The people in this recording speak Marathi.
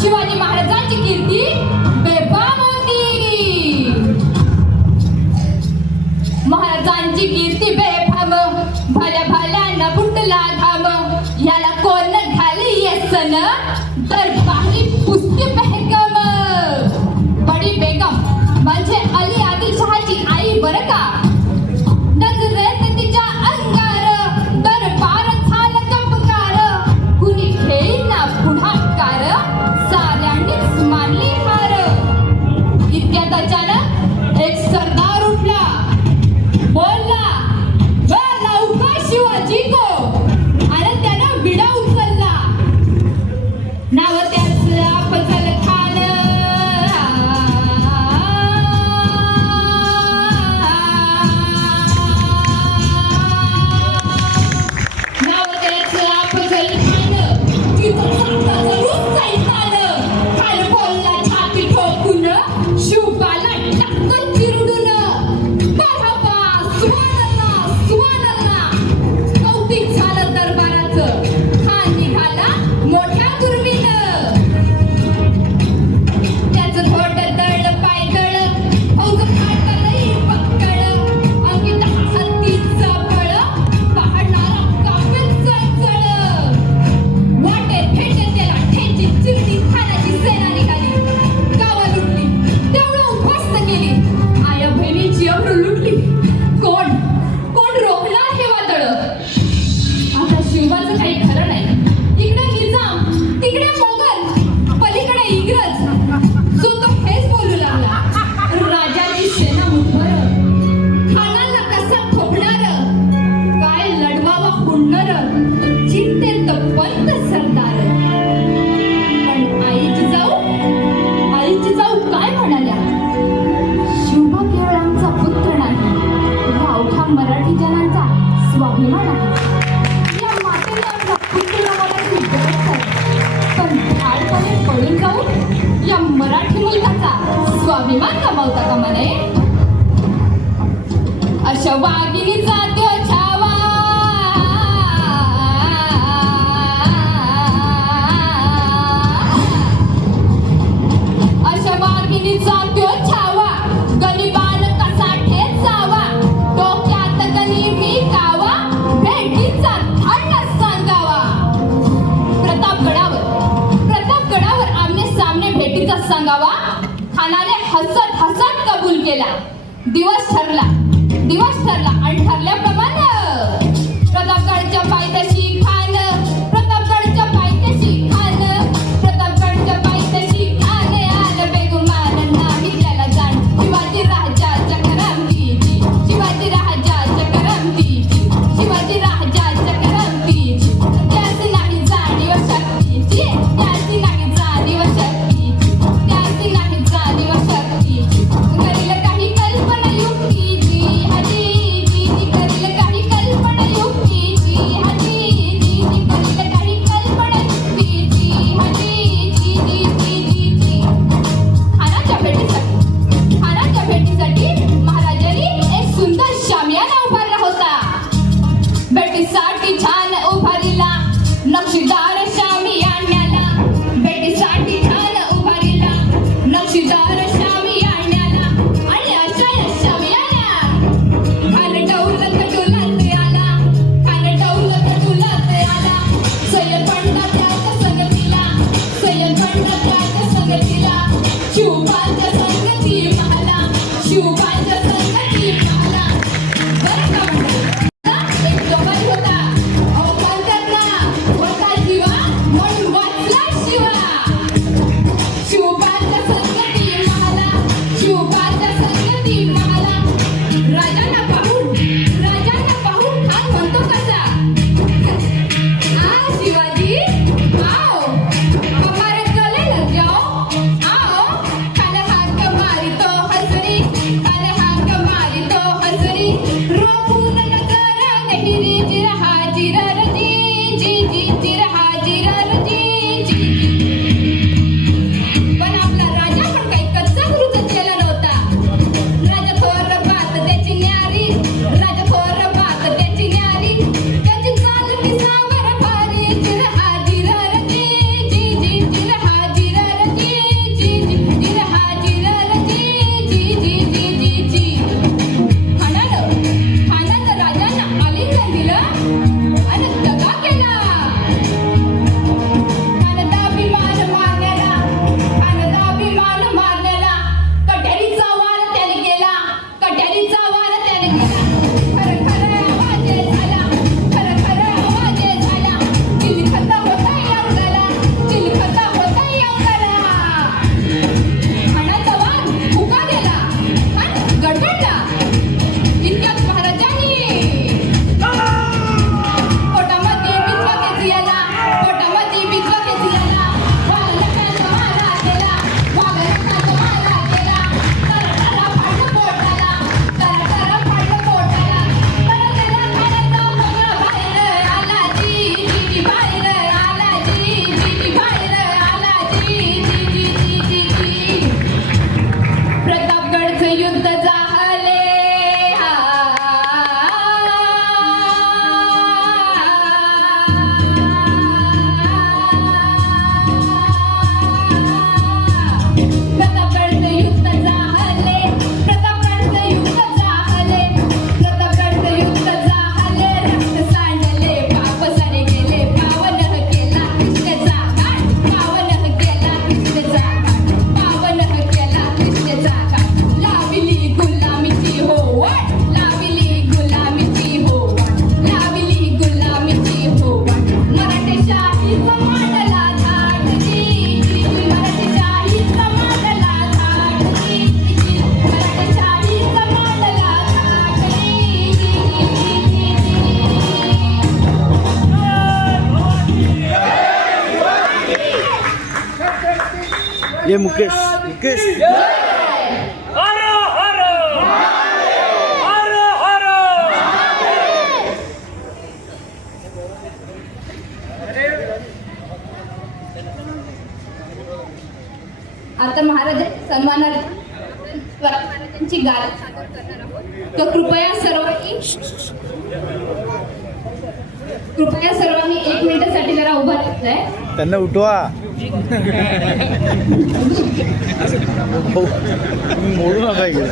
शिवाजी महाराजांची कीर्ती बेफाम होती. महाराजांची कीर्ती बेफाम, भल्या भल्यांना फुटला घाम. याला कोण घाली येसन तर बाही पुसती बेगम. बडी बेगम म्हणजे अली आदिलशहाची आई बरं का. नजरेत तिच्या अंगार दरबार झाला चमकार. कुणी घेईना पुढाकार, साऱ्यांनीच मानली हार. इतक्यात अचानक एक सरदार उठला, बोलला लवकर शिवाजी को. आणि त्यानं विडा उचलला. नाव त्याचं अफजल खान. नाव त्याचं अफजल खान. तिथं खान बोलला छाती ठोकून, शिवबाला टाकून चिरडून. बरोबा सुवानला सुवानला. कौतिक झालं दरबाराचं. खान निघाला मोठ्या दुर्बीनं. त्याचं घोट दळलं पायदळ, फौज फाटलंही पक्कळ. अंगी हत्तीचं बळ, पाहणारा कापेल चळचळ. वाटेत भेटेल त्याला ठेची चिरडी खानाची सेना निघाली. गावं लुटली, देवळं उद्ध्वस्त केली. आया बहिणीची अब्रू लुटली. कोण कोण रोखणार हे वादळ. आता शिवबाचं काही खरं नाही. इकडे निजाम, तिकडे मोगल, पलीकडे इंग्रज. जो तो हेच बोलू लागला. राजाची सेना मुठभर, खानाला कसा ठोकणार. काय लढवावा हुंडणार. चिंतेत पंत सरदार. पण आईची जाऊ काय म्हणाल्या. शिवबा केवळ आमचा पुत्र नाही, अवघ्या मराठी जनांचा स्वाभिमान आहे. या मातेने आमचा पुत्र लावण्याची गरज आहे. पण ठाडपणे पडून जाऊन या मराठी मुलगाचा स्वाभिमान गमावता कामा नये. अशा वाघिणीचा त्यो छावा. अशा वाघिणीचा त्यो छावा. गनिबान कसा ठेचावा. डोक्यात गनी मी कावा. भेटीचा धाडला सांगावा. प्रतापगडावर आमने सामने भेटीचा सांगावा. खानाने हसत हसत कबूल केला. दिवस ठरला आणि ठरल्याप्रमाणे प्रतापगडच्या पायथ्याशी खान. प्रतापगडच्या पायथ्याशी खान. प्रतापगडच्या पायथ्याशी खान. आलं बेगुमान नाही त्याला जाण. शिवाजी राजाच्या करमतीची. शिवाजी राजाच्या करमतीची. शिवाजी राजाच्या करमतीची. त्याची नाही जाणीव शक्तीची. त्याची नाही जाणीव शक्तीची. त्याची नाही जाणीव शक्तीची. करील काही कल्पना युक्तीची. हजीजी करील काही कल्पना युक्तीची. हजीजी करील काही कल्पना युक्तीची. हजीजी. खानाच्या भेटीसाठी महाराजांनी एक सुंदर शामियाना उभारला होता. भेटीसाठी छान उभारीला नक्षीदार शामियान्याला. भेटीसाठी छान उभारीला नक्षीदार शामियान्याला. आणि अशा या शामियान्या खान डौलत डुलत आला. खान डौलत डुलत आला. सय्यदपंडा त्याच्या संगतीला. सय्यदपंडा त्याच्या संगतीला. शिवबाच्या संगती पाहला. शिवबाच्या संगती पाहला. बरं का म्हणतो एक गवाई होता. अहो म्हणतात ना, होता जीवा म्हणून वाचला शिवा. शिवबाच्या संगती पाहला. शिवबाच्या संगती पाहला. राजांना पाहून खान म्हणतो कसा. आ शिवाजी आओ, हमारे गले लग जाओ. आओ खाना ये मुकेश मुकेश हर हर हर हर आता महाराज सन्मानार्थ महाराजांची गाथा सादर करणार आहोत. तर कृपया सर्वांनी 1 मिनिटासाठी जरा उभा राहायचंय. त्यांना उठवा. हो, तुम्ही मोडू नका इकडे.